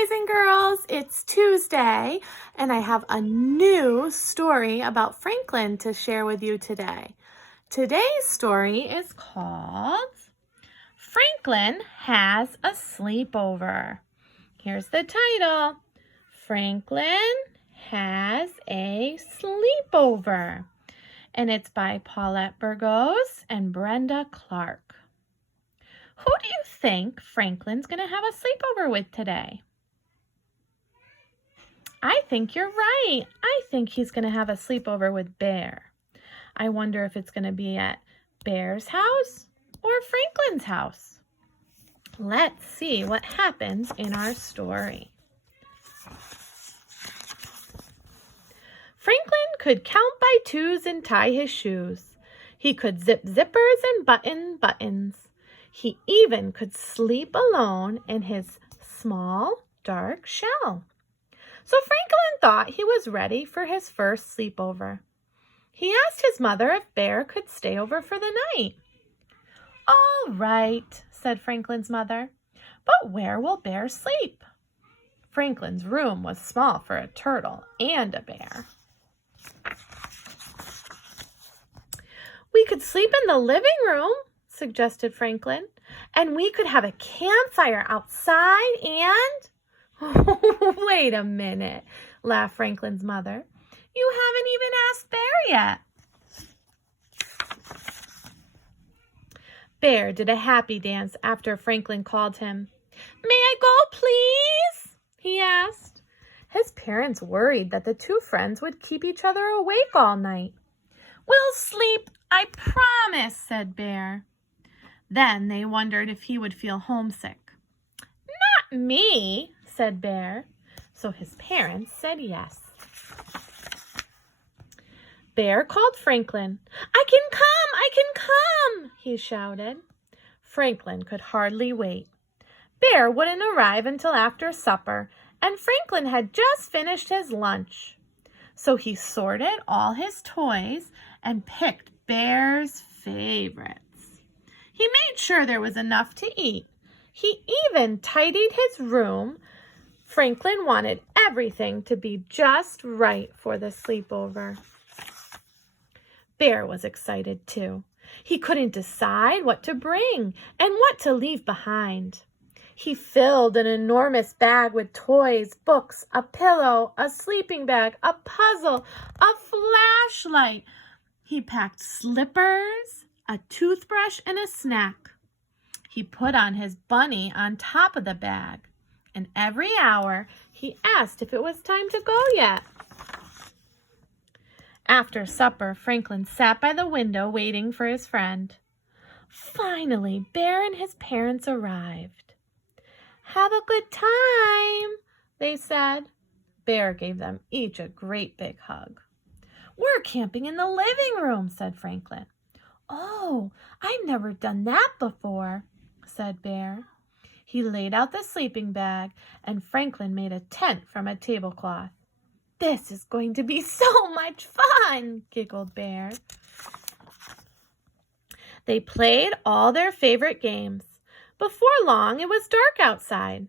boys and girls. It's Tuesday, and I have a new story about Franklin to share with you today. Today's story is called Franklin Has a Sleepover. Here's the title. Franklin Has a Sleepover. And it's by Paulette Bourgeois and Brenda Clark. Who do you think Franklin's going to have a sleepover with today? I think you're right. I think he's going to have a sleepover with Bear. I wonder if it's going to be at Bear's house or Franklin's house. Let's see what happens in our story. Franklin could count by twos and tie his shoes. He could zip zippers and button buttons. He even could sleep alone in his small, dark shell. So Franklin thought he was ready for his first sleepover. He asked his mother if Bear could stay over for the night. "All right," said Franklin's mother, "but where will Bear sleep?" Franklin's room was small for a turtle and a bear. "We could sleep in the living room," suggested Franklin, "and we could have a campfire outside and—" "Wait a minute," laughed Franklin's mother. "You haven't even asked Bear yet." Bear did a happy dance after Franklin called him. "May I go, please?" he asked. His parents worried that the two friends would keep each other awake all night. "We'll sleep, I promise," said Bear. Then they wondered if he would feel homesick. "Not me," said Bear. So his parents said yes. Bear called Franklin. "I can come," he shouted. Franklin could hardly wait. Bear wouldn't arrive until after supper, and Franklin had just finished his lunch. So he sorted all his toys and picked Bear's favorites. He made sure there was enough to eat. He even tidied his room. Franklin wanted everything to be just right for the sleepover. Bear was excited too. He couldn't decide what to bring and what to leave behind. He filled an enormous bag with toys, books, a pillow, a sleeping bag, a puzzle, a flashlight. He packed slippers, a toothbrush, and a snack. He put on his bunny on top of the bag, and every hour he asked if it was time to go yet. After supper, Franklin sat by the window waiting for his friend. Finally, Bear and his parents arrived. "Have a good time," they said. Bear gave them each a great big hug. "We're camping in the living room," said Franklin. "Oh, I've never done that before," said Bear. He laid out the sleeping bag, and Franklin made a tent from a tablecloth. "This is going to be so much fun," giggled Bear. They played all their favorite games. Before long, it was dark outside.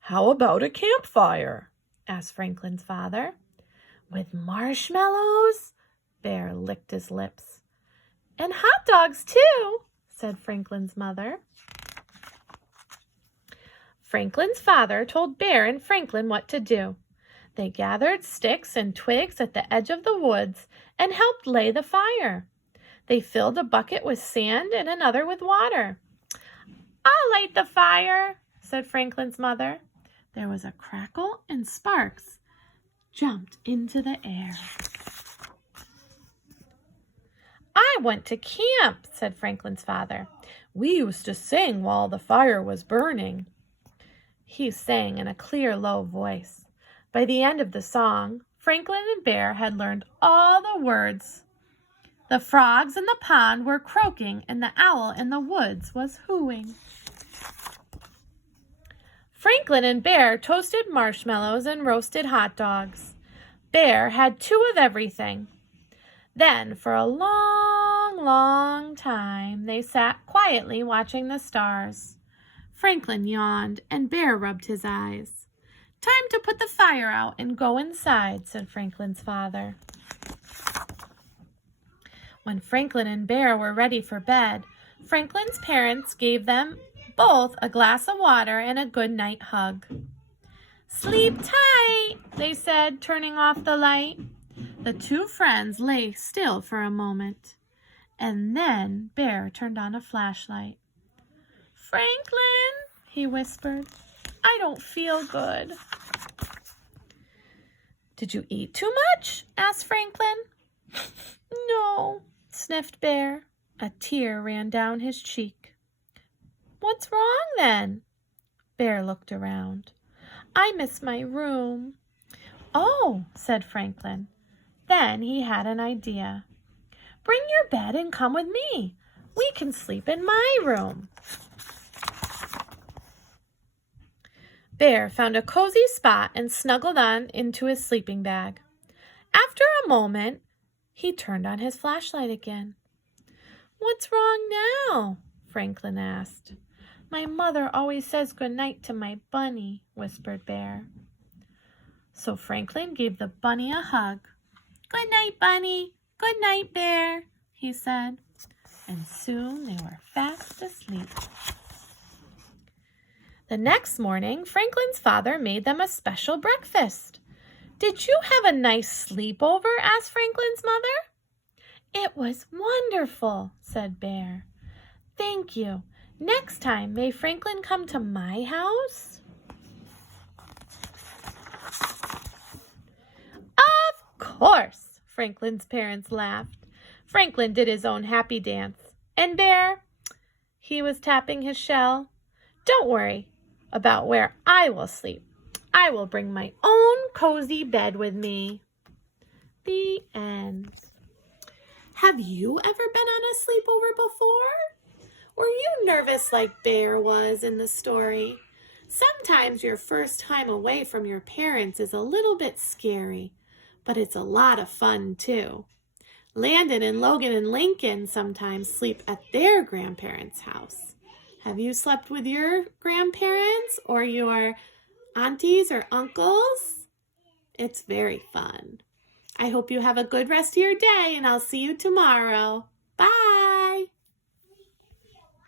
"How about a campfire?" asked Franklin's father. "With marshmallows?" Bear licked his lips. "And hot dogs, too," said Franklin's mother. Franklin's father told Bear and Franklin what to do. They gathered sticks and twigs at the edge of the woods and helped lay the fire. They filled a bucket with sand and another with water. "I'll light the fire," said Franklin's mother. There was a crackle and sparks jumped into the air. "I went to camp," said Franklin's father. "We used to sing while the fire was burning." He sang in a clear, low voice. By the end of the song, Franklin and Bear had learned all the words. The frogs in the pond were croaking, and the owl in the woods was hooing. Franklin and Bear toasted marshmallows and roasted hot dogs. Bear had 2 of everything. Then, for a long time, they sat quietly watching the stars. Franklin yawned, and Bear rubbed his eyes. Time to put the fire out and go inside, said Franklin's father. When Franklin and Bear were ready for bed, Franklin's parents gave them both a glass of water and a good night hug. Sleep tight, they said, turning off the light. The two friends lay still for a moment, and then Bear turned on a flashlight. Franklin, he whispered, I don't feel good. Did you eat too much? Asked Franklin. No, sniffed Bear. A tear ran down his cheek. What's wrong then? Bear looked around. I miss my room. Oh, said Franklin. Then he had an idea. Bring your bed and come with me. We can sleep in my room. Bear found a cozy spot and snuggled on into his sleeping bag. After a moment, he turned on his flashlight again. What's wrong now? Franklin asked. My mother always says good night to my bunny, whispered Bear. So Franklin gave the bunny a hug. Good night, bunny. Good night, Bear, he said. And soon they were fast asleep. The next morning, Franklin's father made them a special breakfast. Did you have a nice sleepover? Asked Franklin's mother. It was wonderful, said Bear. Thank you. Next time, may Franklin come to my house? Of course, Franklin's parents laughed. Franklin did his own happy dance. And Bear, he was tapping his shell. Don't worry about where I will sleep. I will bring my own cozy bed with me. The end. Have you ever been on a sleepover before? Were you nervous like Bear was in the story? Sometimes your first time away from your parents is a little bit scary, but it's a lot of fun too. Landon and Logan and Lincoln sometimes sleep at their grandparents' house. Have you slept with your grandparents or your aunties or uncles? It's very fun. I hope you have a good rest of your day, and I'll see you tomorrow. Bye.